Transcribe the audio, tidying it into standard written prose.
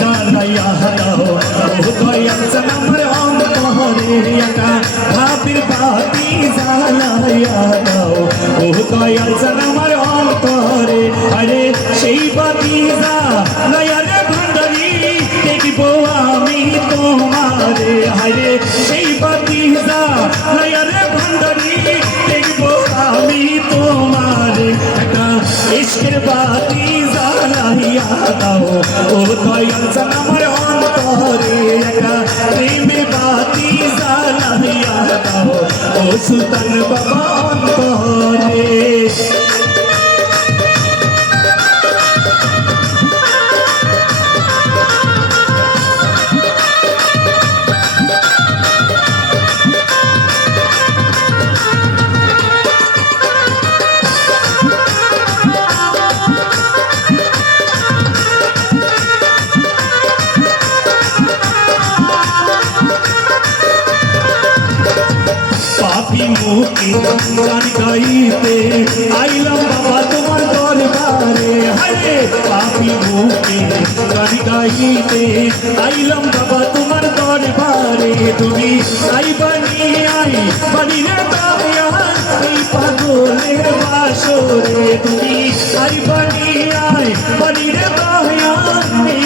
জ্বালাইয়া দাও ও দয়াল চান আমার অন্তরে একা ভাবের বাতি জ্বালাইয়া দাও ও দয়াল চান আমার অন্তরে আরে সেই বাতি জ্বালাইয়া রে ভান্ডারি দেখবো আমি তোমারে হায়রে সেই বাতি জ্বালাইয়া রে ভান্ডারি দেখবো আমি তোমারে একা ইশকের বাতি জ্বালাইয়া দাও ও দয়াল চান আমার অন্তরে একা প্রেমের বাতি জ্বালাইয়া দাও ও সুলতান বাবা অন্তরে মুখে গান গাইতে আইলাম বাবা তোমার দরবারে হায়রে পাপি মুখে গান গাইতে আইলাম বাবা তোমার দরবারে তুমি আইবানি বানি রে দয়াল এই পাগলের বাসরে তুমি আইবানি বানি রে দয়াল এই